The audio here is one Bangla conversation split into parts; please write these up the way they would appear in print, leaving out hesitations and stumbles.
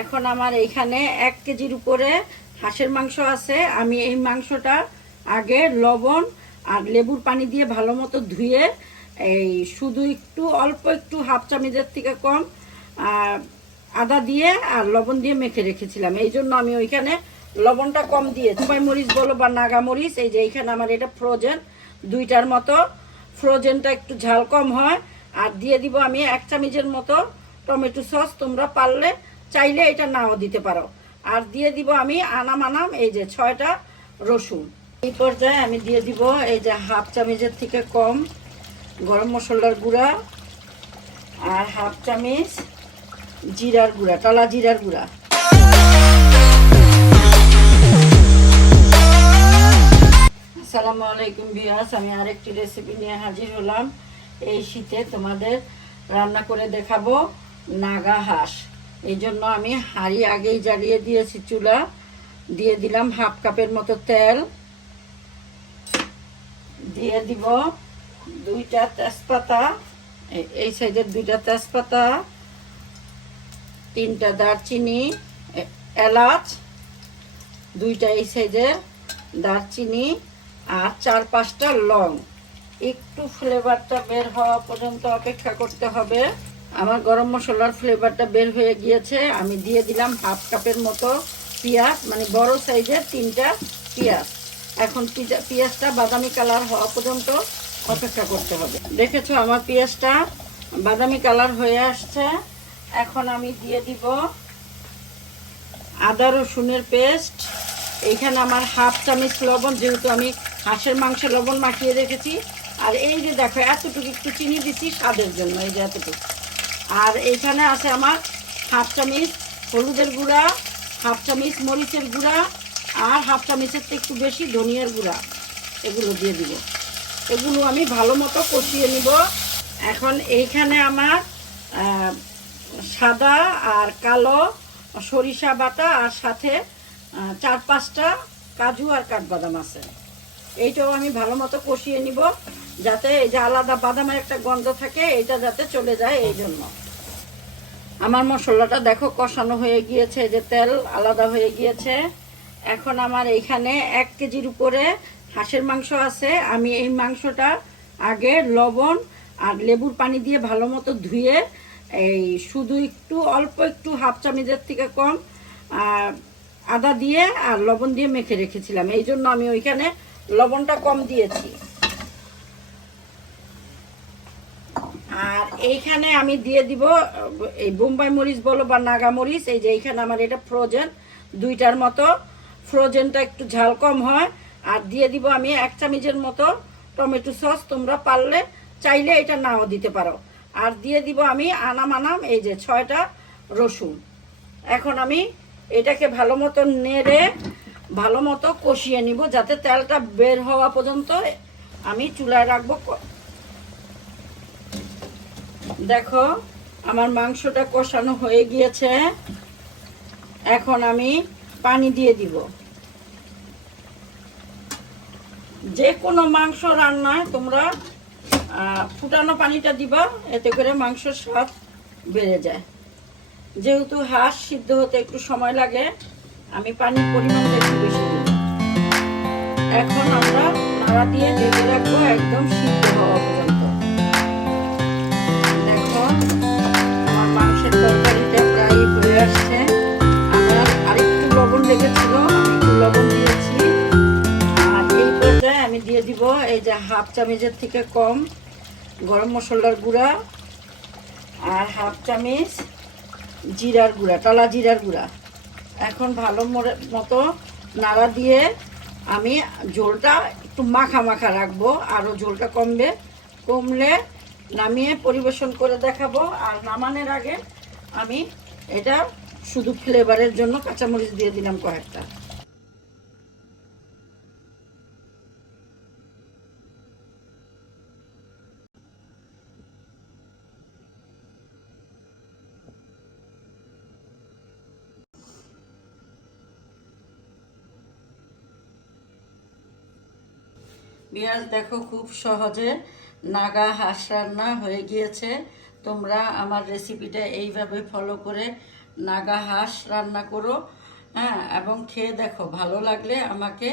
এখন আমার এইখানে 1 কেজির উপরে হাঁসের মাংস আছে। আমি এই মাংসটা আগে লবণ আর লেবুর পানি দিয়ে ভালো মতো ধুয়ে এই শুধু একটু অল্প একটু হাফ চামচের থেকে কম আদা দিয়ে আর লবণ দিয়ে মেখে রেখেছিলাম। এই জন্য আমি ওইখানে লবণটা কম দিয়ে মুম্বাই মরিচ বলো বা নাগা মরিচ, এই যে এইখানে আমার এটা ফ্রোজেন 2টার মতো, ফ্রোজেনটা একটু ঝাল কম হয়। আর দিয়ে দিব আমি 1 চামচের মতো টমেটো সস, তোমরা পারলে চাইলে এটা নাও দিতে পারো। আর দিয়ে দিব আমি আনাম এই যে 6টা রসুন। এই পর্যায়ে আমি দিয়ে দিব এই যে হাফ চামচের থেকে কম গরম মশলার গুঁড়া আর হাফ চামচ জিরার গুঁড়া, টালা জিরার গুঁড়া। আসসালামু আলাইকুম ভিউয়ার্স, আমি আরেকটি রেসিপি নিয়ে হাজির হলাম। এই শীতে তোমাদের রান্না করে দেখাবো নাগা হাঁস। এই জন্য আমি হাঁড়ি আগেই জ্বালিয়ে দিয়েছি, চুলা দিয়ে দিলাম হাফ কাপের মতো তেল, দিয়ে দিব 2টা তেজপাতা, এই সাইডের 2টা তেজপাতা, 3টা দারচিনি, এলাচ 2টা এই সাইডের দারচিনি, আর 4-5টা লং। একটু ফ্লেভারটা বের হওয়া পর্যন্ত অপেক্ষা করতে হবে। আমার গরম মশলার ফ্লেভারটা বের হয়ে গিয়েছে। আমি দিয়ে দিলাম হাফ কাপের মতো পেঁয়াজ, মানে বড় সাইজের 3টা পেঁয়াজ। এখন পেঁয়াজটা বাদামি কালার হওয়া পর্যন্ত অপেক্ষা করতে হবে। দেখেছো আমার পেঁয়াজটা বাদামি কালার হয়ে আসছে। এখন আমি দিয়ে দিব আদা রসুনের পেস্ট। এইখানে আমার হাফ চামচ লবণ, যেহেতু আমি হাঁসের মাংসে লবণ মাখিয়ে রেখেছি। আর এই যে দেখো এতটুকু একটু চিনি দিচ্ছি স্বাদের জন্য, এই যে এতটুকু। আর এইখানে আছে আমার হাফ চামচ হলুদের গুঁড়া, হাফ চামচ মরিচের গুঁড়া, আর হাফ চামচের থেকে একটু বেশি ধনিয়ার গুঁড়া। এগুলো দিয়ে দিব। এগুলো আমি ভালো মতো কষিয়ে নিব। এখন এইখানে আমার সাদা আর কালো সরিষা বাটা, আর সাথে 4-5টা কাজু আর কাঠবাদাম আছে। এইটাও আমি ভালো মতো কষিয়ে নিব, যাতে এই যে আলাদা বাদামের একটা গন্ধ থাকে এটা যাতে চলে যায়। এই জন্য আমার মশলাটা দেখো কষানো হয়ে গিয়েছে, যে তেল আলাদা হয়ে গিয়েছে। এখন আমার এইখানে 1 কেজির উপরে হাঁসের মাংস আছে। আমি এই মাংসটা আগে লবণ আর লেবুর পানি দিয়ে ভালো মতো ধুয়ে এই শুধু একটু অল্প একটু হাফ চামচের থেকে কম আদা দিয়ে আর লবণ দিয়ে মেখে রেখেছিলাম। এই জন্য আমি ওইখানে লবণটা কম দিয়েছি। আর এইখানে আমি দিয়ে দিব এই বোম্বাই মরিচ বলো বা নাগা মরিচ, এই যে এইখানে আমার এটা ফ্রোজেন 2টার মতো, ফ্রোজেনটা একটু ঝাল কম হয়। আর দিয়ে দিব আমি 1 চামচের মতো টমেটো সস, তোমরা পারলে চাইলে এটা নাও দিতে পারো। আর দিয়ে দিব আমি আনাম এই যে 6টা রসুন। এখন আমি এটাকে ভালো মতো নেড়ে ভালো মতো কষিয়ে নিব, যাতে তেলটা বের হওয়া পর্যন্ত আমি চুলায় রাখবো। দেখো আমার মাংসটা কষানো হয়ে গিয়েছে। এখন আমি পানি দিয়ে দিব। যে কোনো মাংস রান্নায় তোমরা ফুটানো পানিটা দিবা, এতে করে মাংসের স্বাদ বেড়ে যায়। যেহেতু হাঁস সিদ্ধ হতে একটু সময় লাগে, আমি পানির পরিমাণটা একটু বেশি দিব। এখন আমরা নাড়া দিয়ে ঢেকে রাখবো একদম সিদ্ধ হওয়া পর্যন্ত। দেখো আমার মাংসের তরকারিটা প্রায় হয়ে আসছে। আমার আরেকটু লবণ লেগেছিল, আমি একটু লবণ দিয়েছি। আর এই পর্যায়ে আমি দিয়ে দিব এই যে হাফ চামচের থেকে কম গরম মশলার গুঁড়া আর হাফ চামচ জিরার গুঁড়া, টালা জিরার গুঁড়া। এখন ভালো মতো নাড়া দিয়ে আমি ঝোলটা একটু মাখা মাখা রাখবো। আরও ঝোলটা কমলে নামিয়ে পরিবেশন করে দেখাবো। আর নামানোর আগে আমি এটা শুধু ফ্লেভারের জন্য কাঁচামরিচ দিয়ে দিলাম কয়েকটা। বিয়াস দেখো খুব সহজে নাগা হাঁস রান্না হয়ে গিয়েছে। তোমরা আমার রেসিপিটা এইভাবে ফলো করে নাগা হাঁস রান্না করো, হ্যাঁ, এবং খেয়ে দেখো। ভালো লাগলে আমাকে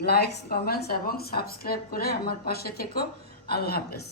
লাইকস, কমেন্টস এবং সাবস্ক্রাইব করে আমার পাশে থেকো। আল্লাহ হাফেজ।